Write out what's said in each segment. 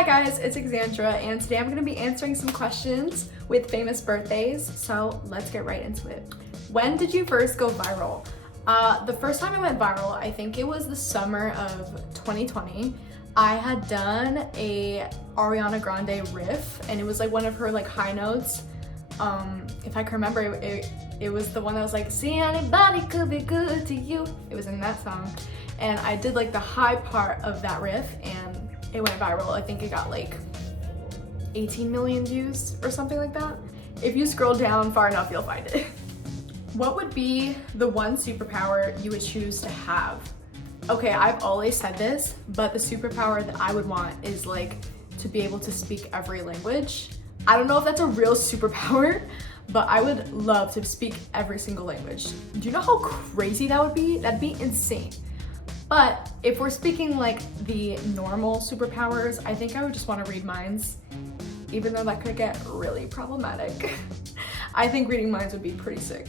Hi guys, it's Axandraaa, and today I'm going to be answering some questions with famous birthdays, so let's get right into it. When did you first go viral? The first time I went viral, I think it was the summer of 2020. I had done a Ariana Grande riff, and it was like one of her like high notes. If I can remember, it was the one that was like, see anybody could be good to you. It was in that song, and I did like the high part of that riff, and it went viral. I think it got like 18 million views or something like that. If you scroll down far enough, you'll find it. What would be the one superpower you would choose to have? Okay, I've always said this, but the superpower that I would want is like to be able to speak every language. I don't know if that's a real superpower, but I would love to speak every single language. Do you know how crazy that would be? That'd be insane. But if we're speaking like the normal superpowers, I think I would just want to read minds, even though that could get really problematic. I think reading minds would be pretty sick.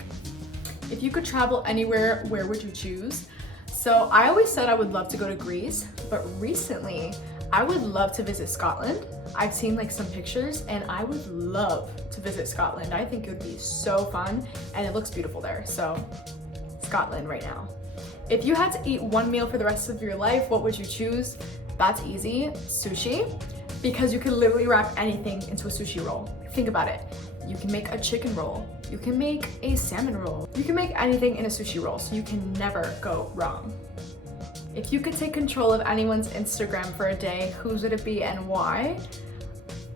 If you could travel anywhere, where would you choose? So I always said I would love to go to Greece, but recently I would love to visit Scotland. I've seen like some pictures and I would love to visit Scotland. I think it would be so fun and it looks beautiful there. So Scotland right now. If you had to eat one meal for the rest of your life, what would you choose? That's easy, sushi, because you can literally wrap anything into a sushi roll. Think about it. You can make a chicken roll. You can make a salmon roll. You can make anything in a sushi roll, so you can never go wrong. If you could take control of anyone's Instagram for a day, whose would it be and why?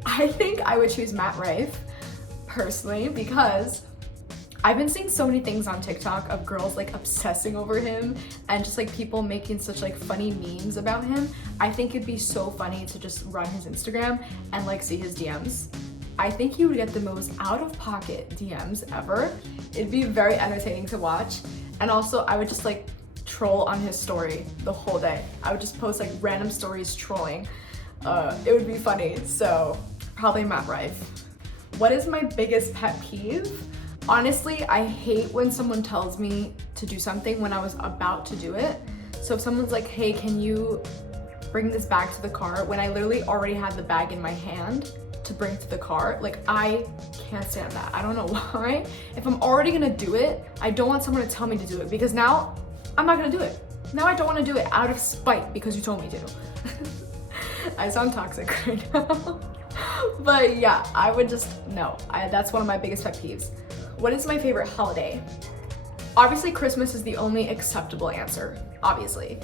I think I would choose Matt Rife, personally, because I've been seeing so many things on TikTok of girls like obsessing over him and just like people making such like funny memes about him. I think it'd be so funny to just run his Instagram and like see his DMs. I think he would get the most out-of-pocket DMs ever. It'd be very entertaining to watch. And also I would just like troll on his story the whole day. I would just post like random stories trolling. It would be funny, so probably Matt Rife. What is my biggest pet peeve? Honestly, I hate when someone tells me to do something when I was about to do it. So if someone's like, hey, can you bring this bag to the car? When I literally already had the bag in my hand to bring to the car, like I can't stand that. I don't know why. If I'm already gonna do it, I don't want someone to tell me to do it because now I'm not gonna do it. Now I don't wanna do it out of spite because you told me to. I sound toxic right now. But yeah, I would just, no, that's one of my biggest pet peeves. What is my favorite holiday? Obviously, Christmas is the only acceptable answer, obviously.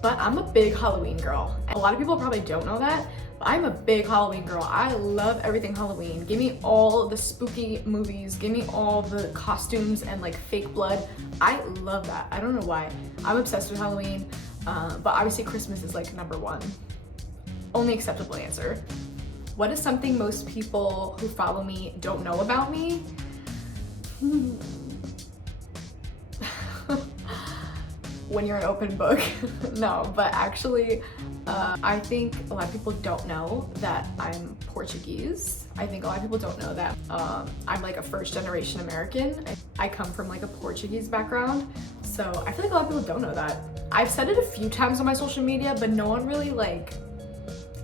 But I'm a big Halloween girl. A lot of people probably don't know that, but I'm a big Halloween girl. I love everything Halloween. Give me all the spooky movies. Give me all the costumes and like fake blood. I love that. I don't know why. I'm obsessed with Halloween, but obviously Christmas is like number one. Only acceptable answer. What is something most people who follow me don't know about me? When you're an open book. No, but actually I think a lot of people don't know that I'm Portuguese. I think a lot of people don't know that I'm like a first-generation American. I come from like a Portuguese background, so I feel like a lot of people don't know that. I've said it a few times on my social media, but no one really like,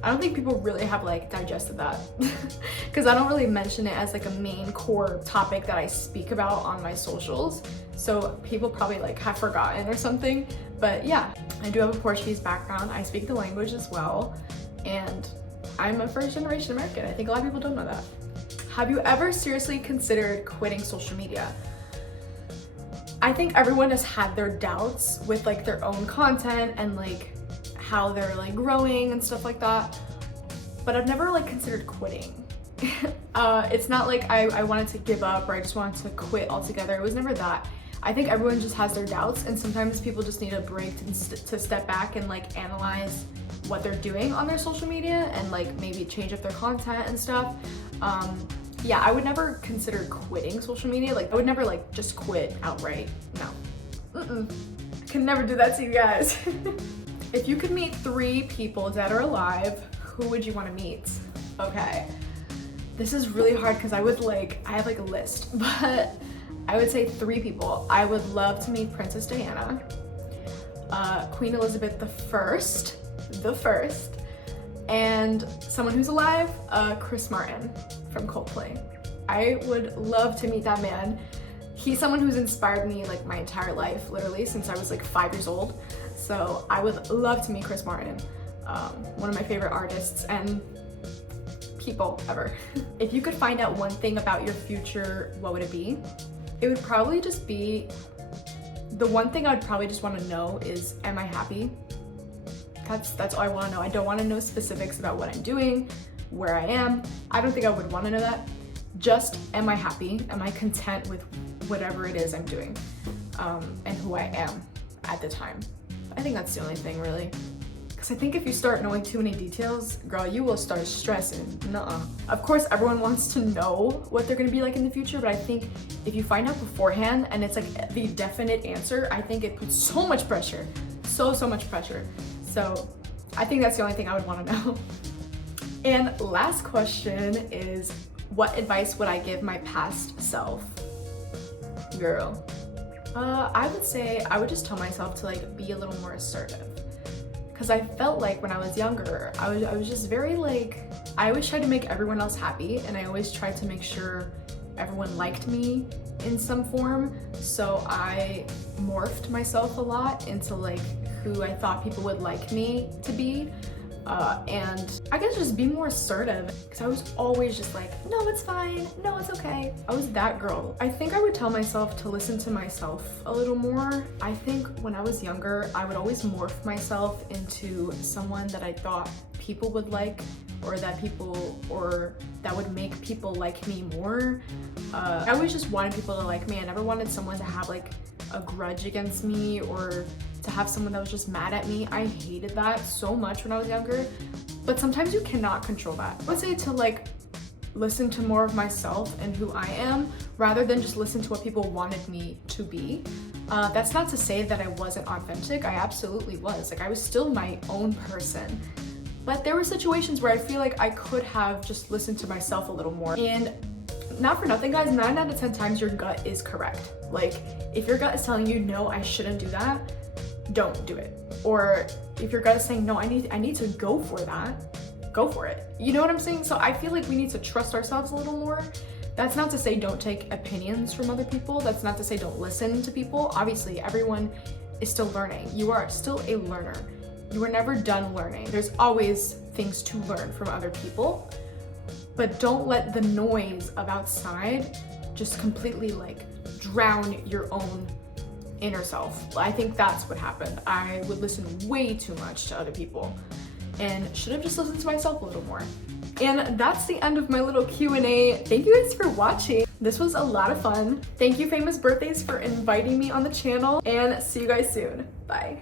I don't think people really have like digested that because I don't really mention it as like a main core topic that I speak about on my socials. So people probably like have forgotten or something. But yeah, I do have a Portuguese background. I speak the language as well. And I'm a first-generation American. I think a lot of people don't know that. Have you ever seriously considered quitting social media? I think everyone has had their doubts with like their own content and like how they're like growing and stuff like that, but I've never like considered quitting. It's not like I wanted to give up or I just wanted to quit altogether. It was never that. I think everyone just has their doubts, and sometimes people just need a break to step back and like analyze what they're doing on their social media and like maybe change up their content and stuff. Yeah, I would never consider quitting social media. Like I would never like just quit outright. No. I can never do that to you guys. If you could meet 3 people dead or alive, who would you want to meet? Okay, this is really hard because I have like a list, but I would say 3 people. I would love to meet Princess Diana, Queen Elizabeth the first, And someone who's alive, Chris Martin from Coldplay. I would love to meet that man. He's someone who's inspired me like my entire life, literally since I was like 5 years old. So I would love to meet Chris Martin, one of my favorite artists and people ever. If you could find out one thing about your future, what would it be? It would probably just be, the one thing I'd probably just want to know is, am I happy? That's all I want to know. I don't want to know specifics about what I'm doing, where I am. I don't think I would want to know that. Just, am I happy? Am I content with whatever it is I'm doing, and who I am at the time? I think that's the only thing, really. Because I think if you start knowing too many details, girl, you will start stressing. Nuh-uh. Of course, everyone wants to know what they're gonna be like in the future, but I think if you find out beforehand and it's like the definite answer, I think it puts so much pressure. So much pressure. So I think that's the only thing I would want to know. And last question is, what advice would I give my past self? Girl, I would say I would just tell myself to like be a little more assertive. Because I felt like when I was younger, I was just very like, I always tried to make everyone else happy, and I always tried to make sure everyone liked me in some form. So I morphed myself a lot into like who I thought people would like me to be. And I guess just be more assertive, because I was always just like, no, it's fine, no, it's okay. I was that girl. I think I would tell myself to listen to myself a little more. I think when I was younger, I would always morph myself into someone that I thought people would like, or that would make people like me more. I always just wanted people to like me. I never wanted someone to have like a grudge against me, or to have someone that was just mad at me. I hated that so much when I was younger, but sometimes you cannot control that. I would say to like listen to more of myself and who I am, rather than just listen to what people wanted me to be. That's not to say that I wasn't authentic. I absolutely was. Like, I was still my own person. But there were situations where I feel like I could have just listened to myself a little more. And not for nothing, guys, 9 out of 10 times your gut is correct. Like, if your gut is telling you, no, I shouldn't do that, don't do it. Or if your gut is saying, no, I need to go for that, go for it. You know what I'm saying? So I feel like we need to trust ourselves a little more. That's not to say don't take opinions from other people. That's not to say don't listen to people. Obviously, everyone is still learning. You are still a learner. You are never done learning. There's always things to learn from other people, but don't let the noise of outside just completely like drown your own inner self. I think that's what happened. I would listen way too much to other people and should have just listened to myself a little more. And that's the end of my little Q&A. Thank you guys for watching. This was a lot of fun. Thank you, Famous Birthdays, for inviting me on the channel, and see you guys soon. Bye.